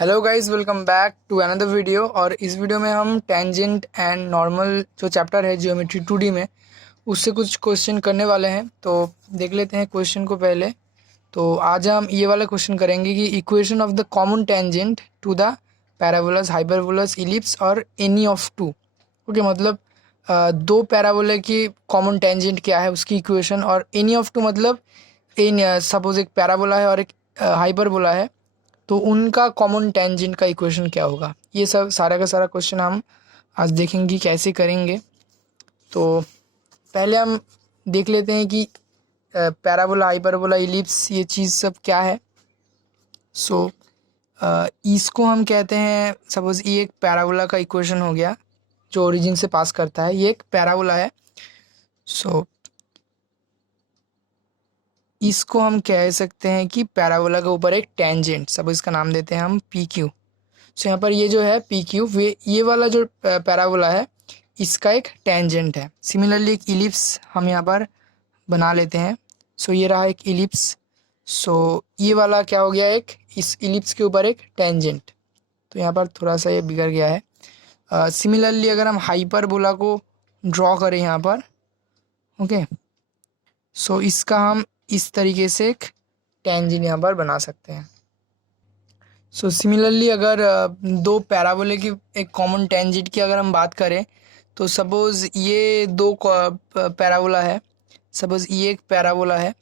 Hello guys, welcome back to another video. और इस video में हम टेंजेंट एंड नॉर्मल जो चैप्टर है जियोमेट्री 2D में, उससे कुछ क्वेश्चन करने वाले हैं। तो देख लेते हैं क्वेश्चन को पहले। तो आज हम ये वाला क्वेश्चन करेंगे कि equation of the common tangent to the parabolas, hyperbolas, ellipse और एनी ऑफ टू। ओके, मतलब दो पैराबोला की कॉमन टेंजेंट क्या है उसकी इक्वेशन, और एनी ऑफ टू मतलब इन सपोज एक पैराबोला है और एक हाइपरबोला है, तो उनका कॉमन टेंजेंट का इक्वेशन क्या होगा। ये सब सारा का सारा क्वेश्चन हम आज देखेंगे कैसे करेंगे। तो पहले हम देख लेते हैं कि पैराबोला, हाइपरबोला, इलिप्स ये चीज़ सब क्या है। सो इसको हम कहते हैं, सपोज ये एक पैराबोला का इक्वेशन हो गया जो ओरिजिन से पास करता है। ये एक पैराबोला है। सो इसको हम कह सकते हैं कि पैराबोला के ऊपर एक टेंजेंट, सपोज इसका नाम देते हैं हम पी क्यू। सो यहाँ पर ये जो है पी क्यू, वे ये वाला जो पैराबोला है इसका एक टेंजेंट है। सिमिलरली एक इलिप्स हम यहाँ पर बना लेते हैं। सो ये रहा एक इलिप्स। सो ये वाला क्या हो गया, एक इस इलिप्स के ऊपर एक टेंजेंट। तो यहाँ पर थोड़ा सा ये बिगड़ गया है। सिमिलरली अगर हम हाइपरबोला को ड्रॉ करें यहाँ पर, ओके, सो इसका हम इस तरीके से एक टेंजेंट यहाँ पर बना सकते हैं। सो सिमिलरली अगर दो पैराबोले की एक कॉमन टेंजेंट की अगर हम बात करें, तो सपोज़ ये दो पैराबोला है। सपोज़ ये एक पैराबोला है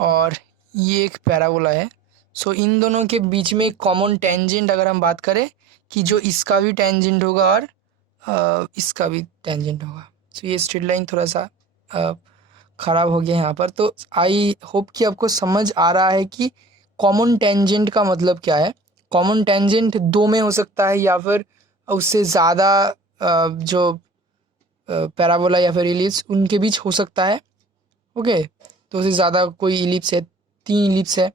और ये एक पैराबोला है। सो इन दोनों के बीच में एक कॉमन टेंजेंट अगर हम बात करें कि जो इसका भी टेंजेंट होगा और इसका भी टेंजेंट होगा। सो ये स्ट्रेट लाइन थोड़ा सा ख़राब हो गया यहाँ पर। तो आई होप कि आपको समझ आ रहा है कि कॉमन टेंजेंट का मतलब क्या है। कॉमन टेंजेंट दो में हो सकता है या फिर उससे ज़्यादा जो पैराबोला या फिर इलिप्स उनके बीच हो सकता है। ओके, तो उससे ज़्यादा कोई इलिप्स है, तीन इलिप्स है,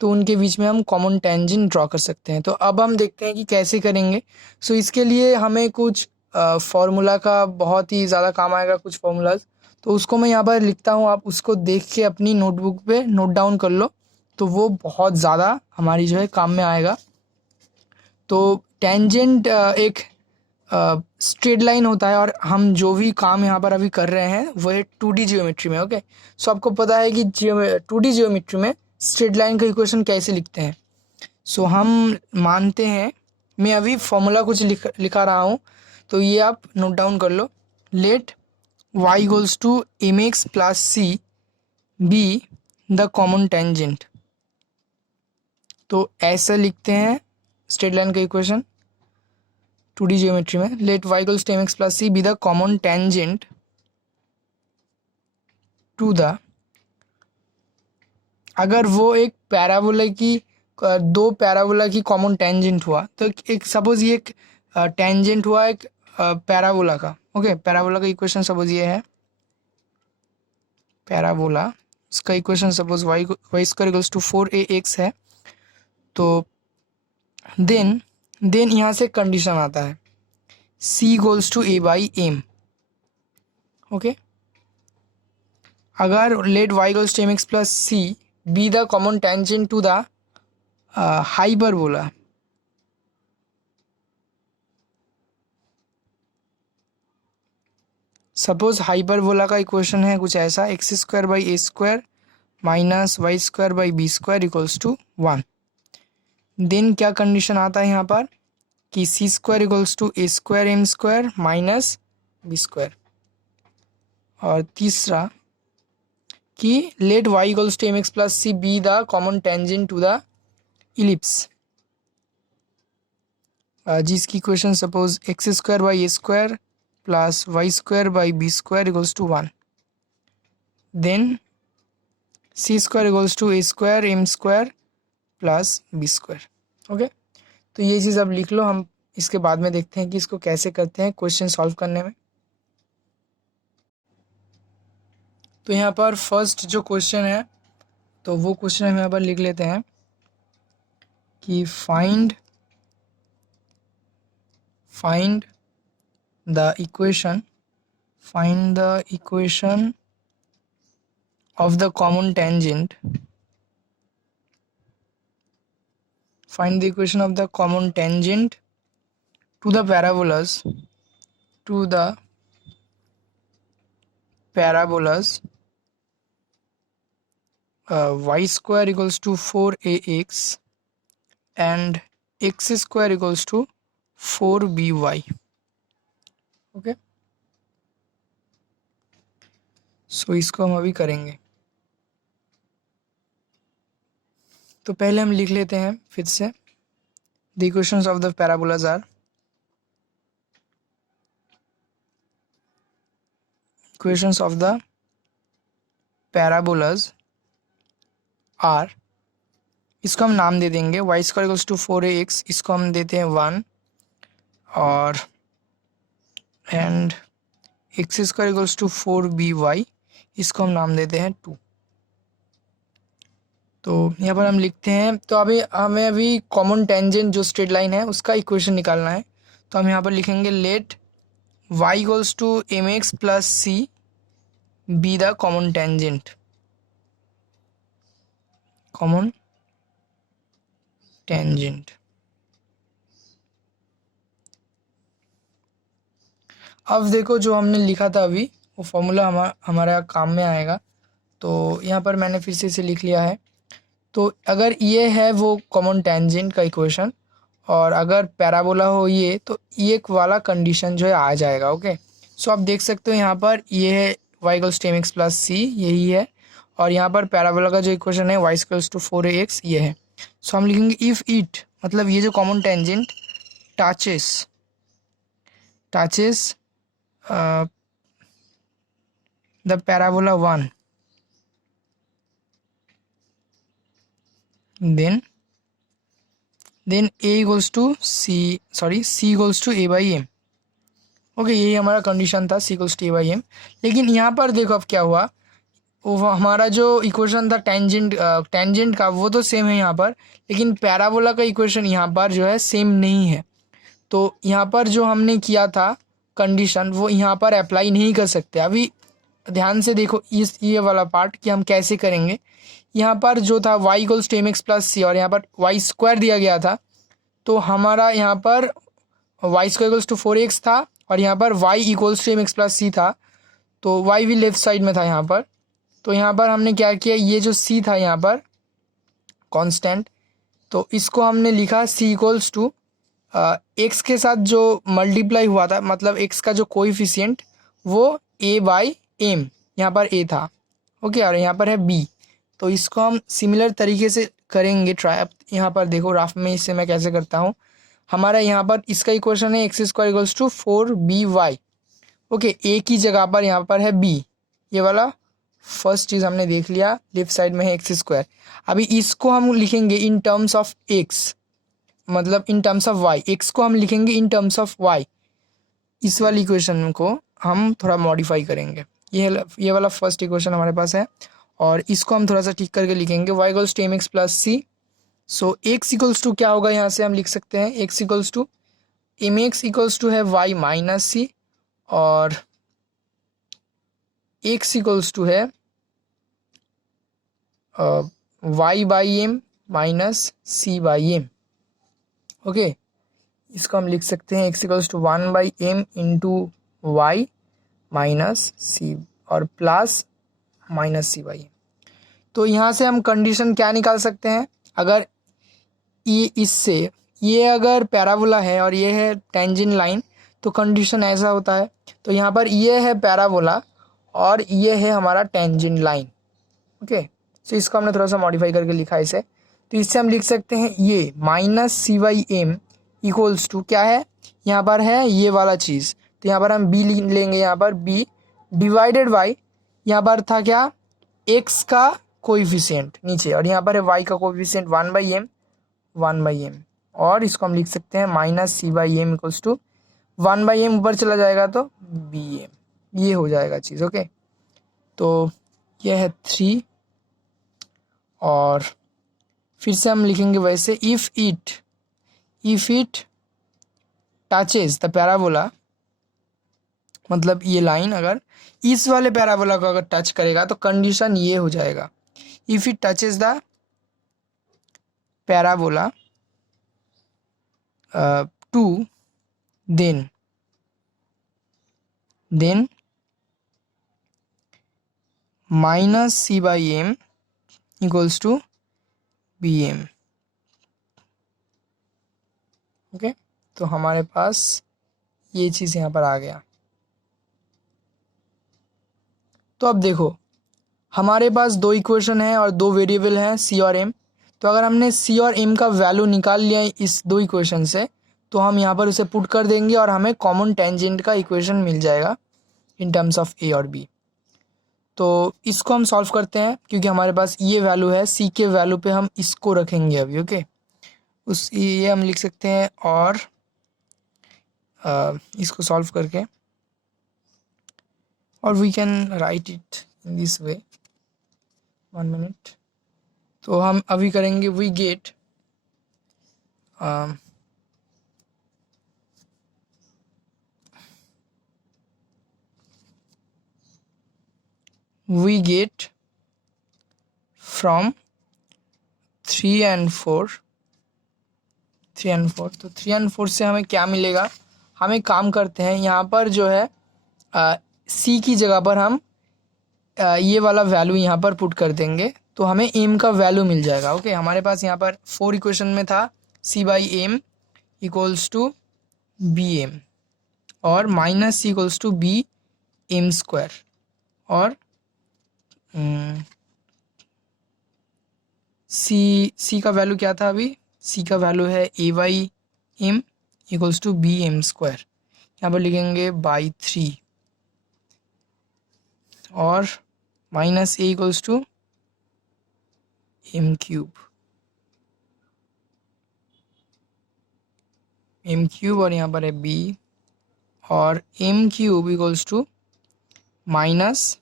तो उनके बीच में हम कॉमन टेंजेंट ड्रॉ कर सकते हैं। तो अब हम देखते हैं कि कैसे करेंगे। सो इसके लिए हमें कुछ फार्मूला का बहुत ही ज़्यादा काम आएगा, कुछ फार्मूलाज। तो उसको मैं यहाँ पर लिखता हूँ, आप उसको देख के अपनी नोटबुक पे नोट डाउन कर लो, तो वो बहुत ज़्यादा हमारी जो है काम में आएगा। तो टेंजेंट एक स्ट्रेट लाइन होता है, और हम जो भी काम यहाँ पर अभी कर रहे हैं वो है 2D जियोमेट्री में। ओके, सो आपको पता है कि 2D जियोमेट्री में स्ट्रेट लाइन का इक्वेशन कैसे लिखते हैं। सो हम मानते हैं, मैं अभी फॉर्मूला कुछ लिखा रहा हूँ, तो ये आप नोट डाउन कर लो। Let y equals to M x plus C be the common tangent. तो ऐसा लिखते हैं स्ट्रेट लाइन का इक्वेशन 2D जियोमेट्री में। Let y equals to mx plus C be the common tangent to the, अगर वो एक पैराबोला की दो पैराबोला की कॉमन टेंजेंट हुआ, तो एक सपोज ये एक टेंजेंट हुआ एक पैराबोला का। ओके, पैराबोला का इक्वेशन सपोज ये है पैराबोला, इसका equation suppose y square equals to 4ax है। तो देन यहाँ से कंडीशन आता है c equals to a by M. Okay, अगर let y equals to mx plus C be the common tangent to the hyperbola, suppose hyperbola का equation है कुछ ऐसा, X square by A square minus Y square by B square equals to 1। Then क्या condition आता है यहाँ पर कि C square equals to A square M square minus B square. और तीसरा कि let Y equals to M x plus C be the common tangent to the ellipse, जिसकी equation suppose X square by A square plus Y square by B square equals to 1। Then C square equals to A square M square plus B square. Okay, तो ये चीज़ अब लिख लो, हम इसके बाद में देखते हैं कि इसको कैसे करते हैं क्वेश्चन सॉल्व करने में। तो यहाँ पर फर्स्ट जो क्वेश्चन है, तो वो क्वेश्चन हम यहाँ पर लिख लेते हैं कि find the equation of the common tangent find the equation of the common tangent to the parabolas y square equals to 4ax and x square equals to 4by. Okay, so इसको हम अभी करेंगे। तो पहले हम लिख लेते हैं फिर से। The equations of the parabolas are, equations of the parabolas are, इसको हम नाम दे देंगे Y square equals to 4ax, इसको हम देते हैं 1, और and x square equals to 4by, इसको हम नाम देते हैं 2। तो यहाँ पर हम लिखते हैं, तो अभी हमें कॉमन टेंजेंट जो स्ट्रेट लाइन है उसका इक्वेशन निकालना है। तो हम यहाँ पर लिखेंगे let y equals to mx plus C be the common tangent, common tangent. अब देखो जो हमने लिखा था अभी वो फॉर्मूला हमारा काम में आएगा। तो यहाँ पर मैंने फिर से इसे लिख लिया है। तो अगर ये है वो कॉमन टेंजेंट का इक्वेशन, और अगर पैराबोला हो ये, तो ये वाला कंडीशन जो है आ जाएगा। ओके, सो आप देख सकते हो यहाँ पर ये है y equals to mx plus C, यही है, और यहाँ पर पैराबोला का जो इक्वेशन है y इक्वल्स टू 4ax, ये है। सो हम लिखेंगे इफ़ इट, मतलब ये जो common tangent touches the parabola 1, then a equals to c equals to a by M. Okay, यही हमारा कंडीशन था, c equals to a by m. लेकिन यहाँ पर देखो अब क्या हुआ, वो हमारा जो इक्वेशन था टेंजेंट का वो तो सेम है यहाँ पर, लेकिन पैराबोला का इक्वेशन यहाँ पर जो है सेम नहीं है। तो यहाँ पर जो हमने किया था कंडीशन वो यहाँ पर अप्लाई नहीं कर सकते। अभी ध्यान से देखो ये वाला पार्ट कि हम कैसे करेंगे। यहाँ पर जो था y equals to mx plus C, और यहाँ पर वाई स्क्वायर दिया गया था, तो हमारा यहाँ पर y square equals to 4x था, और यहाँ पर y equals to mx plus C था, तो y भी लेफ्ट साइड में था यहाँ पर। तो यहाँ पर हमने क्या किया, ये जो c था यहाँ पर कांस्टेंट, तो इसको हमने लिखा c इक्वल्स टू x के साथ जो मल्टीप्लाई हुआ था, मतलब x का जो कोएफिशिएंट वो a बाई एम, यहाँ पर a था। ओके, और यहाँ पर है b। तो इसको हम सिमिलर तरीके से करेंगे ट्राई। अब यहाँ पर देखो राफ में इससे मैं कैसे करता हूँ। हमारा यहाँ पर इसका इक्वेशन है x square equals to 4by। Okay, A की जगह पर यहाँ पर है b, ये वाला फर्स्ट चीज़ हमने देख लिया। लेफ्ट साइड में है एक्स स्क्वायर। अभी इसको हम लिखेंगे इन टर्म्स ऑफ एक्स, मतलब in terms of y. X को हम लिखेंगे इन टर्म्स ऑफ वाई। इस वाली इक्वेशन को हम थोड़ा मॉडिफाई करेंगे। ये वाला फर्स्ट इक्वेशन हमारे पास है, और इसको हम थोड़ा सा ठीक करके लिखेंगे y equals to mx plus C. So x equals to क्या होगा, यहाँ से हम लिख सकते हैं x equals to mx equals to है y माइनस सी, और x इक्वल्स टू है y by M minus C by M. Okay, इसको हम लिख सकते हैं x equals to 1 by M into Y minus C, और प्लस माइनस सी बाई। तो यहाँ से हम कंडीशन क्या निकाल सकते हैं, अगर ये अगर पैराबोला है और ये है टेंजेंट लाइन, तो कंडीशन ऐसा होता है। तो यहाँ पर ये है पैराबोला और ये है हमारा टेंजेंट लाइन। ओके, तो इसको हमने थोड़ा सा मॉडिफाई करके लिखा है इसे। तो इससे हम लिख सकते हैं ये minus C by M equals to क्या है, यहाँ पर है ये वाला चीज़, तो यहाँ पर हम b लेंगे, यहाँ पर b डिवाइडेड बाई, यहाँ पर था क्या x का कोएफिशिएंट नीचे, और यहाँ पर है y का कोएफिशिएंट 1/m, और इसको हम लिख सकते हैं minus C by M equals to 1/m, ऊपर चला जाएगा तो bm, ये हो जाएगा चीज़। ओके, तो यह है 3, और फिर से हम लिखेंगे वैसे if it touches the parabola, मतलब ये लाइन अगर इस वाले पैराबोला को अगर टच करेगा तो कंडीशन ये हो जाएगा, if it touches the parabola two then minus C by M equals to B m. Okay, तो हमारे पास ये चीज़ यहाँ पर आ गया। तो अब देखो, हमारे पास दो इक्वेशन है और दो वेरिएबल हैं सी और एम। तो अगर हमने सी और एम का वैल्यू निकाल लिया इस दो इक्वेशन से, तो हम यहाँ पर उसे पुट कर देंगे और हमें कॉमन टेंजेंट का इक्वेशन मिल जाएगा इन टर्म्स ऑफ ए और बी। तो इसको हम सॉल्व करते हैं, क्योंकि हमारे पास ये वैल्यू है, सी के वैल्यू पे हम इसको रखेंगे अभी। ओके, ये हम लिख सकते हैं, और इसको सॉल्व करके, और we can write it in this way. 1 minute. तो हम अभी करेंगे, वी गेट फ्रॉम 3 and 4। तो 3 and 4 से हमें क्या मिलेगा? हम एक काम करते हैं, यहाँ पर जो है सी की जगह पर हम ये वाला वैल्यू यहाँ पर पुट कर देंगे, तो हमें एम का वैल्यू मिल जाएगा। ओके, हमारे पास यहाँ पर 4 इक्वेशन में था C by M equals to B M, और minus C equals to B M square, और सी का वैल्यू क्या था? अभी सी का वैल्यू है A by M equals to B M square, यहाँ पर लिखेंगे बाई 3, और minus A equals to M cube, और यहाँ पर है बी, और M cube equals to minus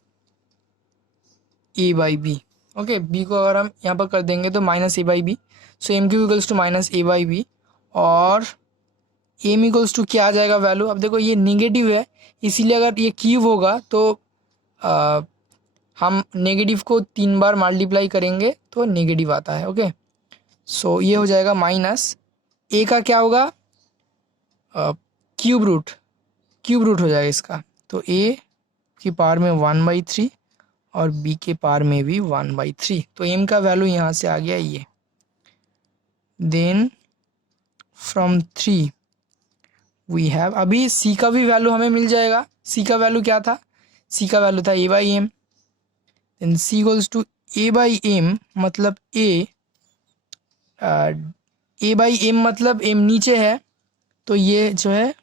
A by B. Okay, B को अगर हम यहाँ पर कर देंगे तो minus A by B, so M cube equals to minus A by B, और एम इक्वल्स टू क्या आ जाएगा वैल्यू? अब देखो ये निगेटिव है, इसीलिए अगर ये क्यूब होगा तो हम नेगेटिव को 3 बार मल्टीप्लाई करेंगे तो नेगेटिव आता है। ओके, सो ये हो जाएगा माइनस ए का क्या होगा? क्यूब रूट हो जाएगा इसका, तो ए की पावर में 1/3 और बी के पावर में भी 1/3। तो एम का वैल्यू यहाँ से आ गया ये। देन फ्रॉम 3 वी हैव, अभी सी का भी वैल्यू हमें मिल जाएगा। सी का वैल्यू क्या था? सी का वैल्यू था A by M. Then C equals to A by M, मतलब ए बाई एम मतलब एम नीचे है, तो ये जो है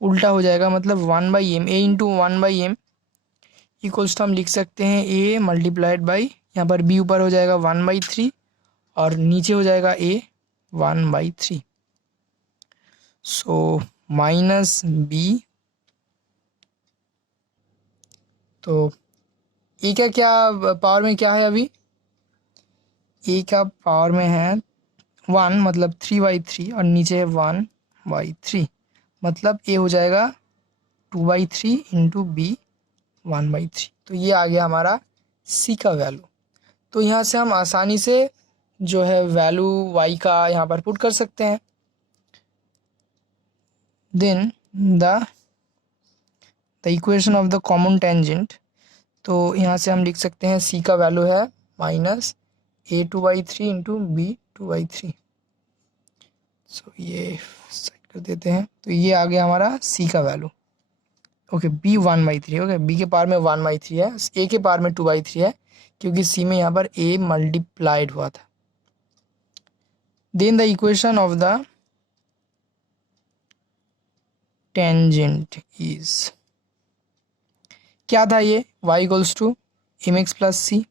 उल्टा हो जाएगा, मतलब 1/m, A into 1/m equals to हम लिख सकते हैं ए मल्टीप्लाइड बाई, यहाँ पर बी ऊपर हो जाएगा 1/3 और नीचे हो जाएगा ए 1/3, सो माइनस बी। तो ए का क्या पावर में क्या है? अभी ए का पावर में है 1, मतलब 3/3, और नीचे है 1/3, मतलब ए हो जाएगा 2/3 इंटू बी 1/3। तो ये आ गया हमारा सी का वैल्यू। तो यहाँ से हम आसानी से जो है वैल्यू वाई का यहाँ पर पुट कर सकते हैं। Then the equation of the common tangent, तो यहाँ से हम लिख सकते हैं सी का वैल्यू है माइनस ए 2/3 इंटू बी 2/3। सो ये सेट कर देते हैं, तो ये आ गया हमारा सी का value. Okay, B 1/3, okay, B के पावर में 1/3 है, ए के पावर में 2/3 है, क्योंकि सी में यहाँ पर ए मल्टीप्लाइड हुआ था। Then the equation of the tangent is, क्या था ये? y equals to M x plus C.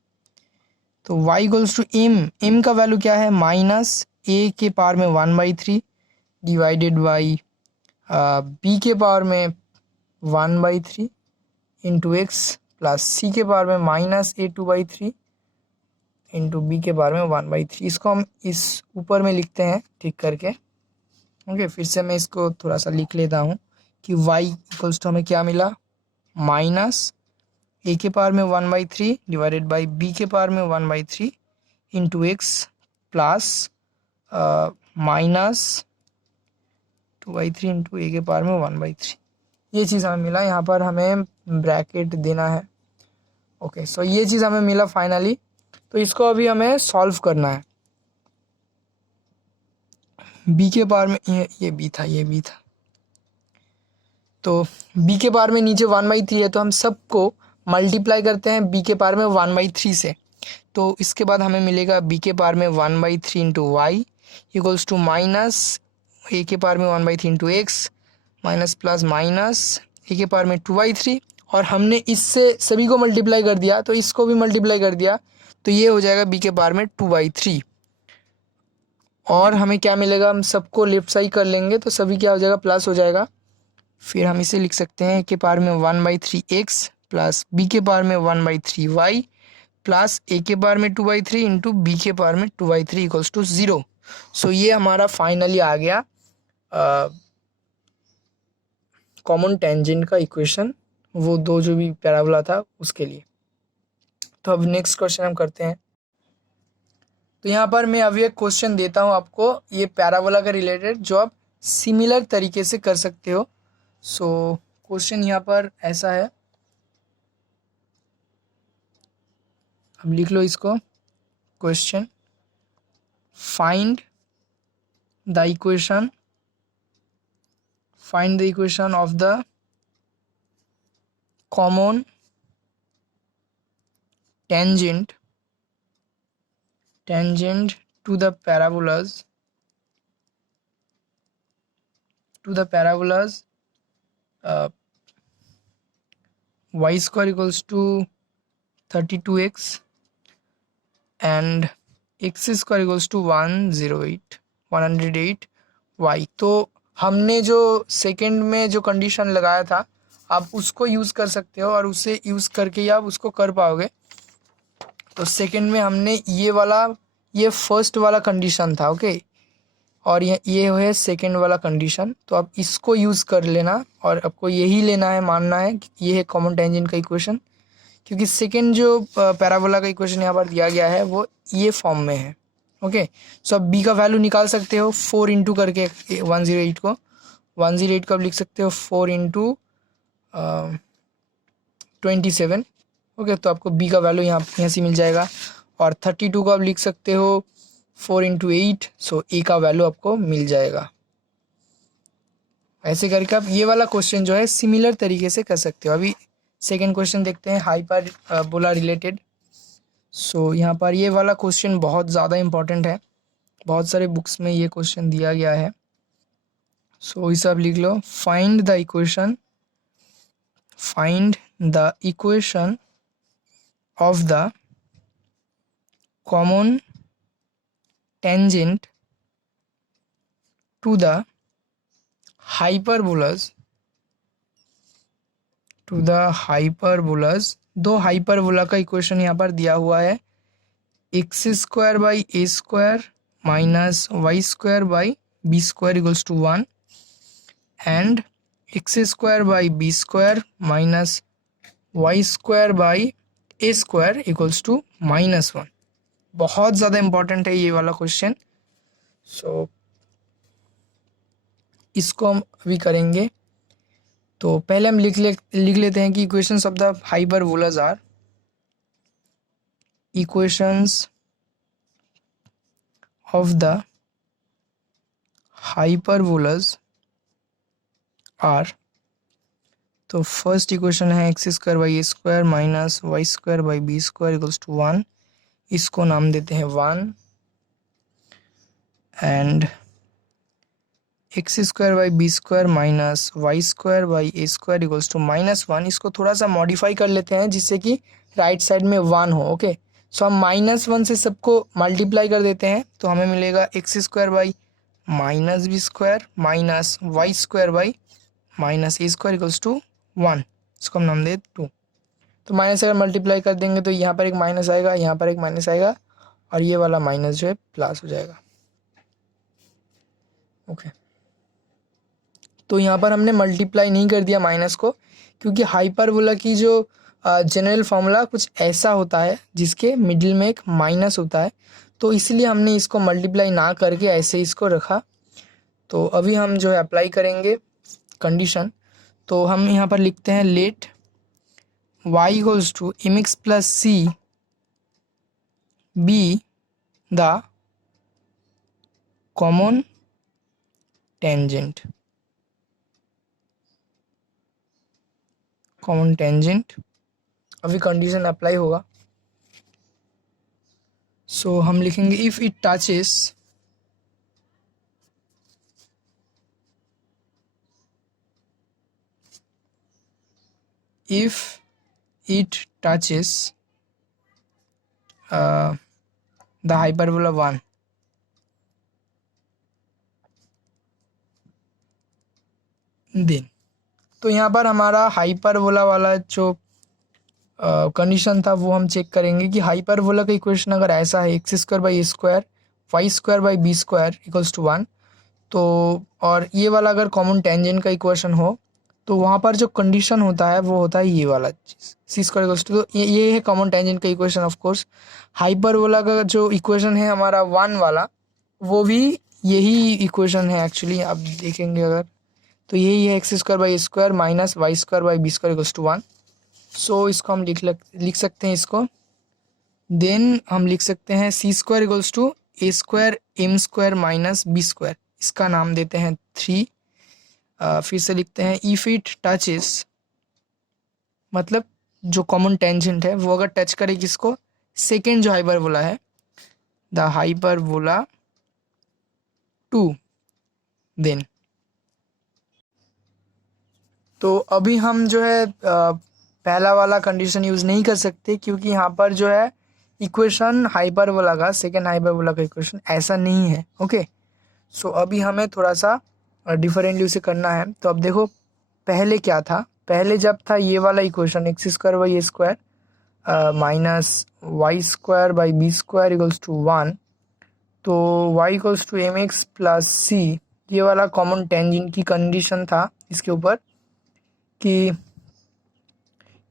तो y इक्वल्स टू एम का वैल्यू क्या है? माइनस ए के पावर में 1/3 डिवाइडेड बाई बी के पावर में 1/3 इंटू एक्स प्लस सी के पावर में माइनस ए 2/3 इंटू बी के पावर में 1/3। इसको हम इस ऊपर में लिखते हैं ठीक करके। ओके, फिर से मैं इसको थोड़ा सा लिख लेता हूँ कि y इक्वल्स टू हमें क्या मिला? माइनस ए के पावर में 1/3 डिवाइडेड बाई बी के पावर में 1/3 into X plus minus 2/3 into A के पावर में 1/3, ये चीज़ हमें मिला। यहाँ पर हमें ब्रैकेट देना है। ओके, सो ये चीज़ हमें मिला फाइनली। तो इसको अभी हमें सॉल्व करना है। बी के पावर में ये बी था, ये बी था। तो बी के पावर में नीचे 1/3 है, तो हम सबको मल्टीप्लाई करते हैं बी के पावर में 1/3 से। तो इसके बाद हमें मिलेगा बी के पावर में 1/3 into Y equals to minus A के पावर में 1/3 into X minus plus minus A के पावर में 2/3, और हमने इससे सभी को मल्टीप्लाई कर दिया तो इसको भी मल्टीप्लाई कर दिया, तो ये हो जाएगा बी के पावर में 2/3। और हमें क्या मिलेगा, हम सबको लेफ्ट साइड कर लेंगे तो सभी क्या हो जाएगा, प्लस हो जाएगा। फिर हम इसे लिख सकते हैं ए के पावर में 1/3 एक्स प्लस बी के पावर में 1/3 वाई प्लस ए के पावर में 2/3 इंटू बी के पावर में 2/3 इक्वल्स टू 0। सो ये हमारा फाइनली आ गया कॉमन टेंजेंट का इक्वेशन, वो दो जो भी पैराबोला था उसके लिए। तो अब नेक्स्ट क्वेश्चन हम करते हैं। तो यहाँ पर मैं अभी एक क्वेश्चन देता हूँ आपको, ये पैराबोला का रिलेटेड, जो आप सिमिलर तरीके से कर सकते हो। सो क्वेश्चन यहाँ पर ऐसा है, अब लिख लो इसको। Question, find the equation of the common tangent to the parabolas y square equals to 32x and x square equals to 108 y। तो हमने जो सेकंड में जो कंडीशन लगाया था आप उसको यूज़ कर सकते हो, और उससे यूज़ करके ही आप उसको कर पाओगे। तो सेकंड में हमने ये फर्स्ट वाला कंडीशन था, ओके, और ये है सेकंड वाला कंडीशन। तो आप इसको यूज़ कर लेना और आपको यही लेना है, मानना है कि ये है कॉमन टेंजेंट का इक्वेशन, क्योंकि सेकंड जो पैराबोला का इक्वेशन यहाँ पर दिया गया है वो ये फॉर्म में है। ओके, सो अब बी का वैल्यू निकाल सकते हो 4 इंटू करके 108 को, 108 को आप लिख सकते हो 4 इंटू 27। ओके, तो आपको बी का वैल्यू यहाँ से मिल जाएगा। और 32 को आप लिख सकते हो 4 इंटू 8, सो ए का वैल्यू आपको मिल जाएगा। ऐसे करके आप ये वाला क्वेश्चन जो है सिमिलर तरीके से कर सकते हो। अभी सेकंड क्वेश्चन देखते हैं, हाइपरबोला रिलेटेड। सो यहाँ पर ये वाला क्वेश्चन बहुत ज़्यादा इम्पॉर्टेंट है, बहुत सारे बुक्स में ये क्वेश्चन दिया गया है। सो इसे आप लिख लो, find the equation of the common tangent to the hyperbolas दो हाइपरबोला का इक्वेशन यहाँ पर दिया हुआ है, x square by A square minus Y square by B square equals to 1 and x square by B square minus Y square by A square equals to -1। बहुत ज़्यादा important है ये वाला क्वेश्चन। सो इसको हम अभी करेंगे। तो पहले हम लिख लेते हैं कि equations of the hyperbolas are, equations of the hyperbolas are. तो फर्स्ट इक्वेशन है x square by A square minus Y square by B square equals to 1, इसको नाम देते हैं 1। And x square by B square minus Y square by A square equals to -1, इसको थोड़ा सा modify कर लेते हैं जिससे कि राइट साइड में 1 हो। ओके, सो हम -1 से सबको मल्टीप्लाई कर देते हैं, तो हमें मिलेगा x square by minus B square minus Y square by minus A square equals to 1, इसको हम नाम दे 2। तो माइनस अगर मल्टीप्लाई कर देंगे तो यहाँ पर एक माइनस आएगा, यहाँ पर एक माइनस आएगा, और ये वाला माइनस जो है प्लस हो जाएगा। ओके, तो यहाँ पर हमने मल्टीप्लाई नहीं कर दिया माइनस को, क्योंकि हाइपरबोला की जो जनरल फॉर्मूला कुछ ऐसा होता है जिसके मिडिल में एक माइनस होता है, तो इसलिए हमने इसको मल्टीप्लाई ना करके ऐसे इसको रखा। तो अभी हम जो है अप्लाई करेंगे कंडीशन। तो हम यहाँ पर लिखते हैं let y equals to mx plus C be the common tangent. Common tangent अभी कंडीशन अप्लाई होगा। सो हम लिखेंगे if it touches if it touches the hyperbola 1 then। तो यहाँ पर हमारा हाइपरबोला वाला जो कंडीशन था वो हम चेक करेंगे कि हाइपरबोला का इक्वेशन अगर ऐसा है x square by A square y square by B square equals to 1, तो और ये वाला अगर कॉमन टेंजेंट का इक्वेशन हो तो वहाँ पर जो कंडीशन होता है वो होता है ये वाला चीज़ सी स्क्वायर इक्वल्स टू। तो ये है कॉमन टेंजेंट का इक्वेशन। ऑफ कोर्स हाइपरबोला का जो इक्वेशन है हमारा 1 वाला वो भी यही इक्वेशन है एक्चुअली। आप देखेंगे अगर तो यही है x square by A square minus Y square by B square equals to 1। So इसको हम लिख सकते हैं इसको। देन हम लिख सकते हैं C square equals to A square M square minus B square, इसका नाम देते हैं 3। फिर से लिखते हैं इफ इट टचेस, मतलब जो कॉमन टेंजेंट है वो अगर टच करे किसको, सेकेंड जो हाइपरबोला है द हाइपरबोला 2 देन। तो अभी हम जो है पहला वाला कंडीशन यूज़ नहीं कर सकते क्योंकि यहाँ पर जो है इक्वेशन हाइपरबोला का सेकेंड हाइपरबोला का इक्वेशन ऐसा नहीं है। ओके, सो अभी हमें थोड़ा सा डिफरेंटली उसे करना है। तो अब देखो पहले क्या था, पहले जब था ये वाला equation X square by A square minus Y square by B square equals to 1, तो Y equals to M x plus C, ये वाला कॉमन टेंजेंट की कंडीशन था इसके ऊपर कि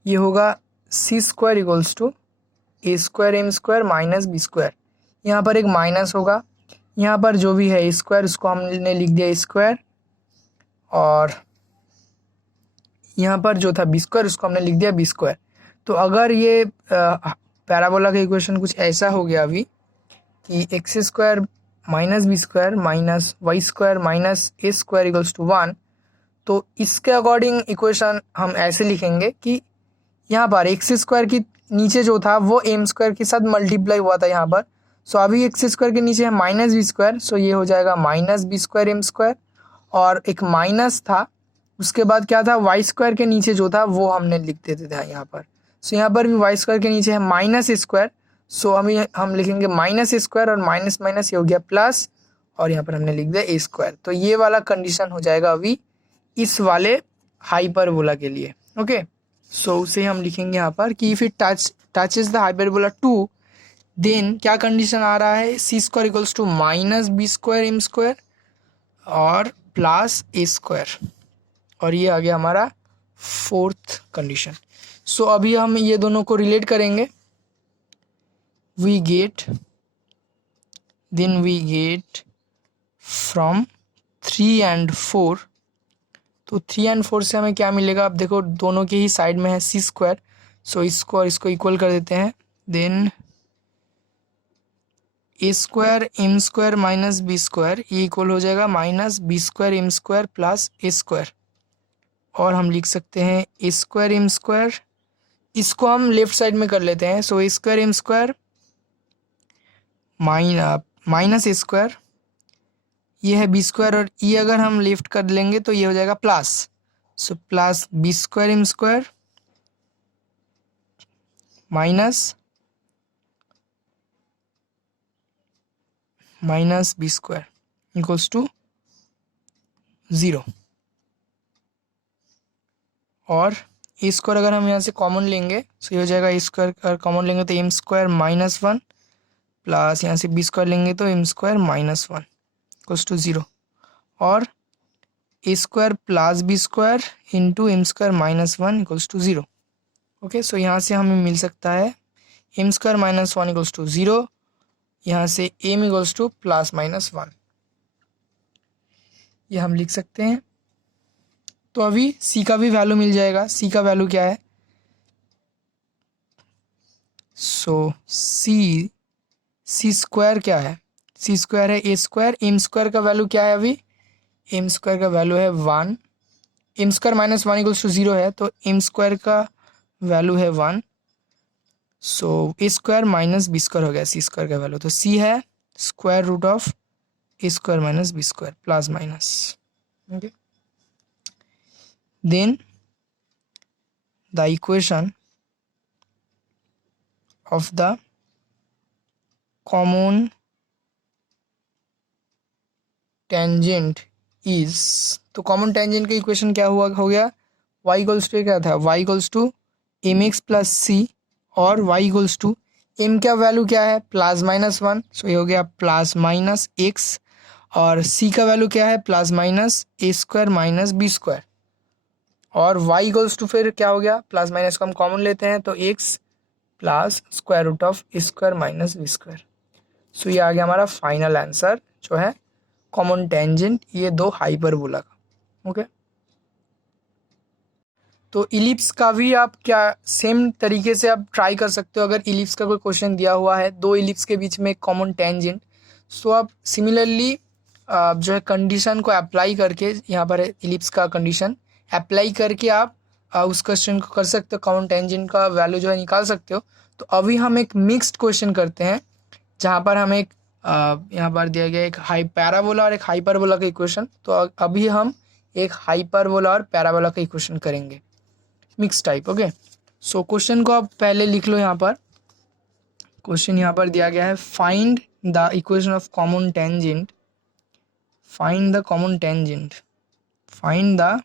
ये होगा C square equals to A square M square minus B square. यहाँ पर एक माइनस होगा, यहाँ पर जो भी है ए स्क्वायर उसको हमने लिख दिया ए स्क्वायर, और यहाँ पर जो था बी स्क्वायर उसको हमने लिख दिया बी स्क्वायर। तो अगर ये पैराबोला का इक्वेशन कुछ ऐसा हो गया अभी कि x square minus B square minus Y square minus A square equals to 1, तो इसके अकॉर्डिंग इक्वेशन हम ऐसे लिखेंगे कि यहाँ पर एक्स स्क्वायर की नीचे जो था वो एम स्क्वायर के साथ मल्टीप्लाई हुआ था यहाँ पर। सो अभी एक्स स्क्वायर के नीचे है माइनस बी स्क्वायर, सो ये हो जाएगा minus B square M square, और एक माइनस था उसके बाद क्या था वाई स्क्वायर के नीचे जो था वो हमने लिख देते थे यहाँ पर। सो यहाँ पर भी वाई स्क्वायर के नीचे है माइनस स्क्वायर, सो हम लिखेंगे माइनस स्क्वायर और माइनस माइनस ये हो गया प्लस, और यहाँ पर हमने लिख दिया ए स्क्वायर। तो ये वाला कंडीशन हो जाएगा अभी इस वाले हाइपरबोला के लिए। ओके, सो उसे हम लिखेंगे यहाँ पर कि if it touches the hyperbola 2 then क्या कंडीशन आ रहा है, सी square equals to minus B square M square और प्लस ए स्क्वायर, और ये आ गया हमारा फोर्थ कंडीशन। सो अभी हम ये दोनों को रिलेट करेंगे। वी गेट फ्रॉम 3 and 4, तो 3 and 4 से हमें क्या मिलेगा, अब देखो दोनों के ही साइड में है सी स्क्वायर, सो इसको और इसको इक्वल कर देते हैं। Then A square M square minus B square ये इक्वल हो जाएगा minus B square M square plus A square, और हम लिख सकते हैं ए स्क्वायर एम स्क्वायर, इसको हम लेफ्ट साइड में कर लेते हैं। सो a square M square minus A square, ये है बी स्क्वायर, और ये अगर हम लेफ्ट कर लेंगे तो ये हो जाएगा plus, so plus B square M square minus B square equals to 0, और ए स्क्वायर अगर हम यहाँ से कॉमन लेंगे तो ये हो जाएगा ए स्क्वायर, अगर कॉमन लेंगे तो एम स्क्वायर माइनस 1 प्लस यहाँ से बी स्क्वायर लेंगे तो M square minus 1 equals to 0, और A square plus B square into M square minus 1 equals to 0। Okay, so यहाँ से हमें मिल सकता है M square minus 1 equals to 0, यहाँ से M equals to plus minus 1। ये हम लिख सकते हैं। तो अभी सी का भी वैल्यू मिल जाएगा। सी का वैल्यू क्या है? सो सी स्क्वायर क्या है? सी स्क्वायर है ए स्क्वायर। एम स्क्वायर का वैल्यू क्या है? अभी एम स्क्वायर का वैल्यू है 1। M square minus 1 equals to 0 है, तो एम स्क्वायर का वैल्यू है 1। So a square minus B square हो गया सी स्क्वायर का वैल्यू। तो सी है square root of A square minus B square plus minus. Okay, then the equation of the common tangent is, तो common tangent का equation क्या हुआ हो गया? y इक्वल्स टू क्या था? y equals to M x plus C, और y equals to m का वैल्यू क्या है? Plus minus 1। सो ये हो गया प्लस माइनस एक्स, और c का वैल्यू क्या है? प्लस माइनस ए स्क्वायर माइनस बी स्क्वायर, और y इक्वल्स टू फिर क्या हो गया? प्लस माइनस को हम कॉमन लेते हैं तो x plus square root of A square minus B square. So ये आ गया हमारा फाइनल आंसर जो है कॉमन टेंजेंट ये दो हाइपरबोला का। ओके, तो इलिप्स का भी आप क्या सेम तरीके से आप ट्राई कर सकते हो। अगर इलिप्स का कोई क्वेश्चन दिया हुआ है, दो इलिप्स के बीच में एक कॉमन टेंजेंट, सो आप सिमिलरली जो है कंडीशन को अप्लाई करके, यहाँ पर इलिप्स का कंडीशन अप्लाई करके आप उस क्वेश्चन को कर सकते हो, कॉमन टेंजेंट का वैल्यू जो है निकाल सकते हो। तो अभी हम एक मिक्स्ड क्वेश्चन करते हैं, जहाँ पर हम एक यहाँ पर दिया गया एक हाई पैराबोला और एक हाइपरबोला का इक्वेशन। तो अभी हम एक हाइपरबोला और पैराबोला का इक्वेशन करेंगे, mix type. Okay, so question को आप पहले लिख लो। यहाँ पर क्वेश्चन यहाँ पर दिया गया है, find the equation of common tangent, find the common tangent, find the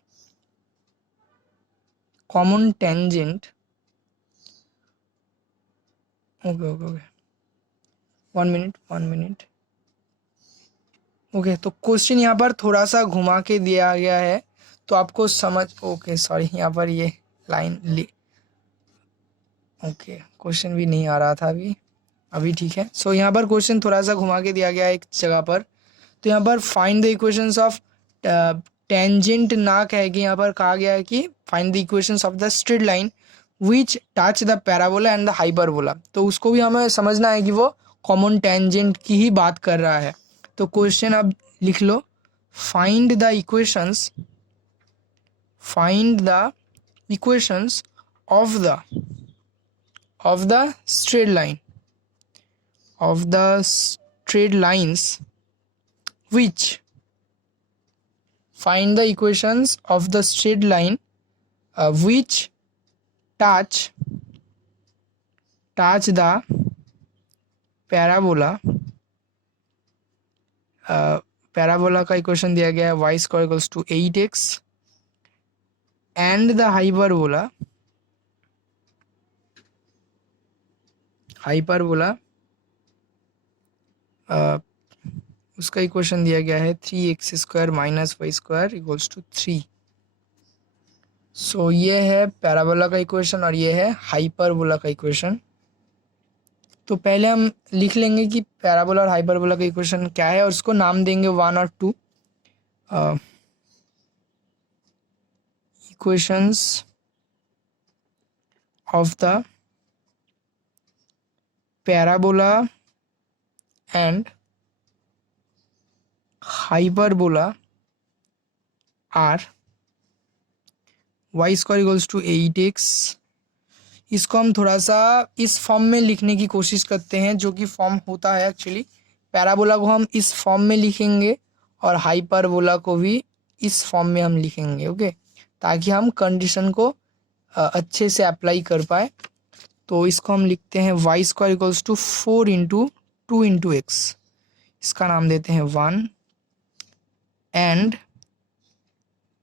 common tangent. Okay okay okay, 1 minute. Okay, तो क्वेश्चन यहाँ पर थोड़ा सा घुमा के दिया गया है, तो आपको समझ, ओके सॉरी, यहाँ पर ये लाइन ओके, क्वेश्चन भी नहीं आ रहा था अभी ठीक है। सो यहाँ पर क्वेश्चन थोड़ा सा घुमा के दिया गया है एक जगह पर। तो यहाँ पर find the equations of tangent ना कह के यहाँ पर कहा गया है कि find the equations of the straight line which touch the parabola and the hyperbola. तो उसको भी हमें समझना है कि वो कॉमन टेंजेंट की ही बात कर रहा है। तो क्वेश्चन अब लिख लो, find the equations, find the equations of the straight line, of the straight lines which, find the equations of the straight line which touch the parabola, parabola का इक्वेशन दिया गया है y square equals to 8x and the hyperbola, hyperbola उसका equation दिया गया है 3x square minus Y square equals to 3। So ये है पैराबोला का इक्वेशन और ये है हाइपरबोला का इक्वेशन। तो पहले हम लिख लेंगे कि पैराबोला और हाइपरबोला का इक्वेशन क्या है, और उसको नाम देंगे 1 और 2। Equations of the parabola and hyperbola are y square equals to 8x। इसको हम थोड़ा सा इस फॉर्म में लिखने की कोशिश करते हैं, जो कि फॉर्म होता है एक्चुअली। पैराबोला को हम इस फॉर्म में लिखेंगे और हाइपरबोला को भी इस फॉर्म में हम लिखेंगे। ओके, ताकि हम कंडीशन को अच्छे से अप्लाई कर पाए। तो इसको हम लिखते हैं y square equals to 4 into 2 into x, इसका नाम देते हैं 1, एंड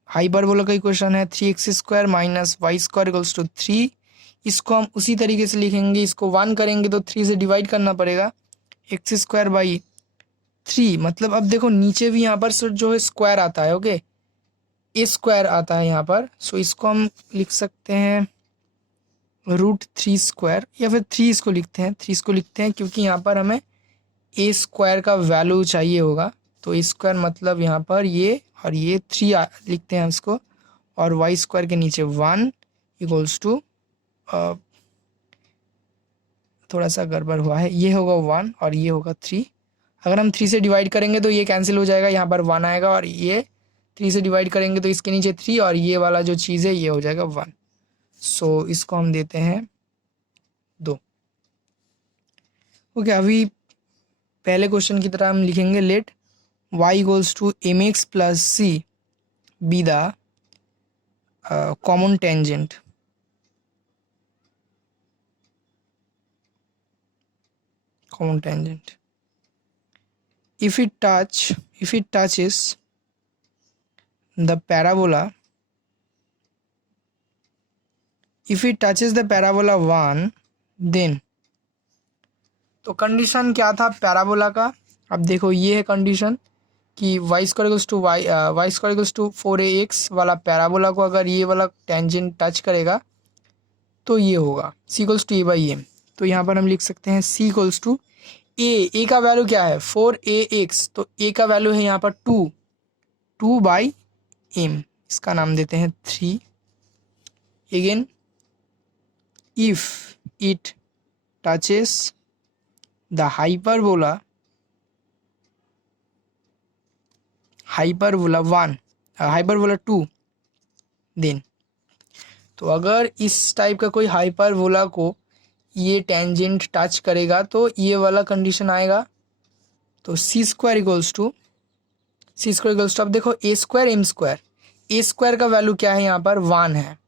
हाइपरबोला का इक्वेशन है 3x square minus Y square equals to 3। इसको हम उसी तरीके से लिखेंगे, इसको 1 करेंगे तो 3 से डिवाइड करना पड़ेगा, एक्स स्क्वायर बाई 3। मतलब अब देखो नीचे भी यहाँ पर जो है स्क्वायर आता है। ओके, ए स्क्वायर आता है यहाँ पर। सो इसको हम लिख सकते हैं √3 स्क्वायर, या फिर 3 इसको लिखते हैं, 3 इसको लिखते हैं क्योंकि यहाँ पर हमें ए स्क्वायर का वैल्यू चाहिए होगा। तो स्क्वायर मतलब यहाँ पर ये और ये 3 लिखते हैं इसको, और वाई स्क्वायर के नीचे 1 इक्वल्स टू, थोड़ा सा गड़बड़ हुआ है, ये होगा 1 और ये होगा 3। अगर हम 3 से डिवाइड करेंगे तो ये कैंसिल हो जाएगा, यहाँ पर 1 आएगा, और ये 3 से डिवाइड करेंगे तो इसके नीचे 3 और ये वाला जो चीज़ है ये हो जाएगा 1। सो इसको हम देते हैं 2। ओके, अभी पहले क्वेश्चन की तरह हम लिखेंगे let y equals to M x plus C be the common tangent. common tangent if it touches the parabola, if it touches the parabola 1 then, तो कंडीशन क्या था पैराबोला का? अब देखो ये है कंडीशन कि y square equals to y square equals to 4ax वाला पैराबोला को अगर ये वाला टेंजेंट टच करेगा तो ये होगा c इक्वल्स टू a/m। तो यहाँ पर हम लिख सकते हैं c इक्वल्स टू a का वैल्यू क्या है 4ax, तो a का वैल्यू है यहाँ पर 2/m, इसका नाम देते हैं 3। Again if it touches the hyperbola 1 hyperbola 2 then, तो अगर इस टाइप का कोई हाइपरबोला को ये टेंजेंट टच करेगा तो ये वाला कंडीशन आएगा। तो सी स्क्वायर इक्वल्स टू अब देखो ए स्क्वायर एम स्क्वायर, ए स्क्वायर का वैल्यू क्या है यहाँ पर 1 है,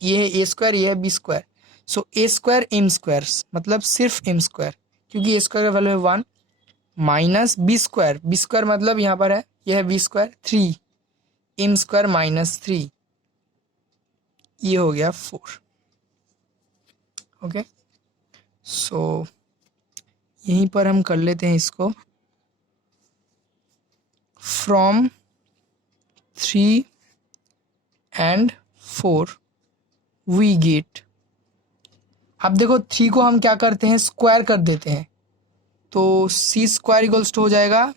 ये है ए स्क्वायर, ये है b square. So a square M square मतलब सिर्फ एम स्क्वायर, क्योंकि ए स्क्वायर का वैल्यू है 1 माइनस बी स्क्वायर मतलब यहाँ पर है, यह है b square 3 m square minus 3, ये हो गया 4। ओके, सो यहीं पर हम कर लेते हैं इसको। फ्रॉम 3 and 4 वी गेट, अब देखो 3 को हम क्या करते हैं स्क्वायर कर देते हैं, तो सी स्क्वायर इक्वल्स टू हो जाएगा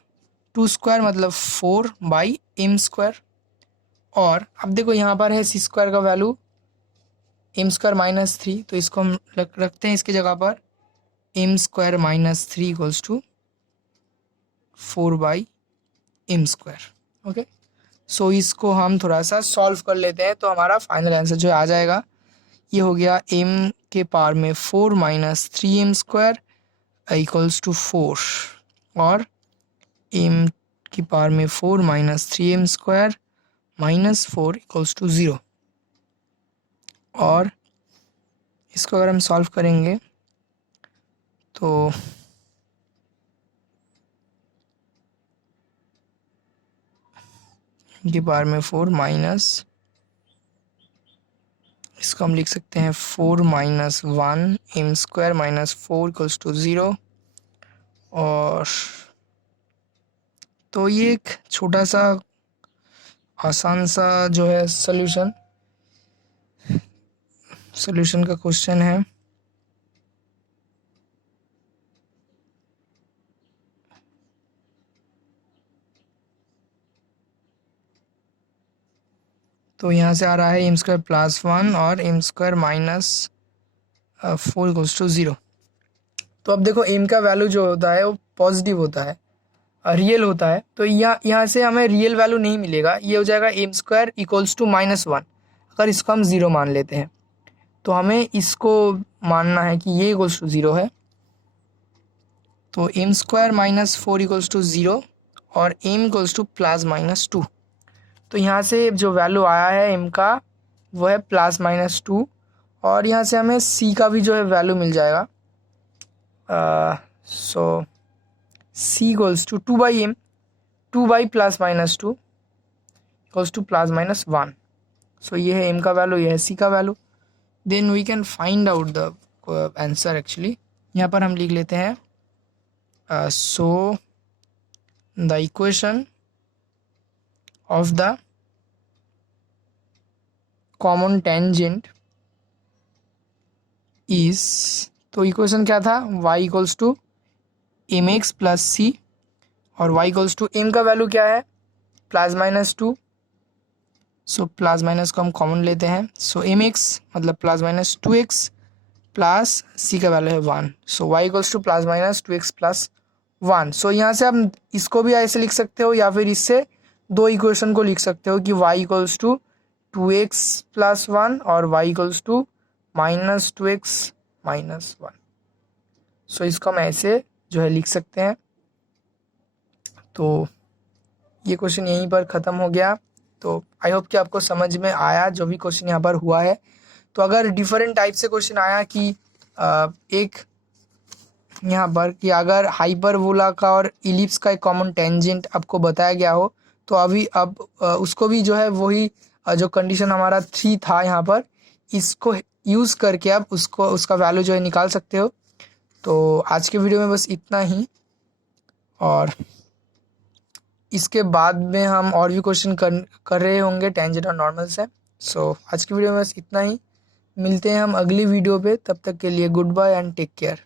2 स्क्वायर मतलब 4/m स्क्वायर। और अब देखो यहाँ पर है सी स्क्वायर का वैल्यू m स्क्वायर माइनस 3, तो इसको हम रखते हैं इसकी जगह पर m square minus 3 equals to 4/m square. Okay, so इसको हम थोड़ा सा सॉल्व कर लेते हैं, तो हमारा फाइनल आंसर जो आ जाएगा ये हो गया m के पावर में 4 minus 3m square equals to 4, और m की पावर में 4 minus 3m square minus 4 equals to 0। और इसको अगर हम सॉल्व करेंगे तो की पावर में 4 माइनस, इसको हम लिख सकते हैं 4 minus 1 m square minus 4 equals to 0। और तो ये एक छोटा सा आसान सा जो है सॉल्यूशन का क्वेश्चन है। तो यहाँ से आ रहा है m स्क्वायर प्लस 1 और m square minus 4 equals to 0। तो अब देखो m का वैल्यू जो होता है वो पॉजिटिव होता है, रियल होता है, तो यहाँ से हमें रियल वैल्यू नहीं मिलेगा, ये हो जाएगा m स्क्वायर इक्वल्स टू -1। अगर इसको हम 0 मान लेते हैं तो हमें इसको मानना है कि ये इक्वल्स टू 0 है, तो m square minus 4 equals to 0 और m इक्वल्स टू प्लस -2। तो यहाँ से जो वैल्यू आया है m का वो है +-2, और यहाँ से हमें c का भी जो है वैल्यू मिल जाएगा। So c equals to 2/m, 2 +-2 equals to +-1। So ये है m का वैल्यू, ये है c का value. Then we can find out the answer. Actually यहाँ पर हम लिख लेते हैं so the equation of the common tangent is, तो इक्वेशन क्या था y equals to mx plus C और y इक्वल्स टू m का वैल्यू क्या है +-2, सो प्लस माइनस को हम कॉमन लेते हैं, सो mx मतलब +-2x प्लस c का वैल्यू है 1, so y equals to +-2x plus 1। So यहाँ से आप इसको भी ऐसे लिख सकते हो या फिर इससे दो इक्वेशन को लिख सकते हो कि y equals to 2x plus 1 और y equals to -2x minus 1। So इसको हम ऐसे जो है लिख सकते हैं। तो ये क्वेश्चन यहीं पर ख़त्म हो गया। तो आई होप कि आपको समझ में आया जो भी क्वेश्चन यहाँ पर हुआ है। तो अगर डिफरेंट टाइप से क्वेश्चन आया कि एक यहाँ पर कि अगर हाइपरबोला का और इलिप्स का एक कॉमन टेंजेंट आपको बताया गया हो, तो अभी अब उसको भी जो है वही जो कंडीशन हमारा 3 था यहाँ पर, इसको यूज़ करके आप उसको उसका वैल्यू जो है निकाल सकते हो। तो आज के वीडियो में बस इतना ही, और इसके बाद में हम और भी क्वेश्चन कर रहे होंगे टेंजेंट और नॉर्मल से। सो आज की वीडियो में बस इतना ही, मिलते हैं हम अगली वीडियो पे, तब तक के लिए goodbye and take care.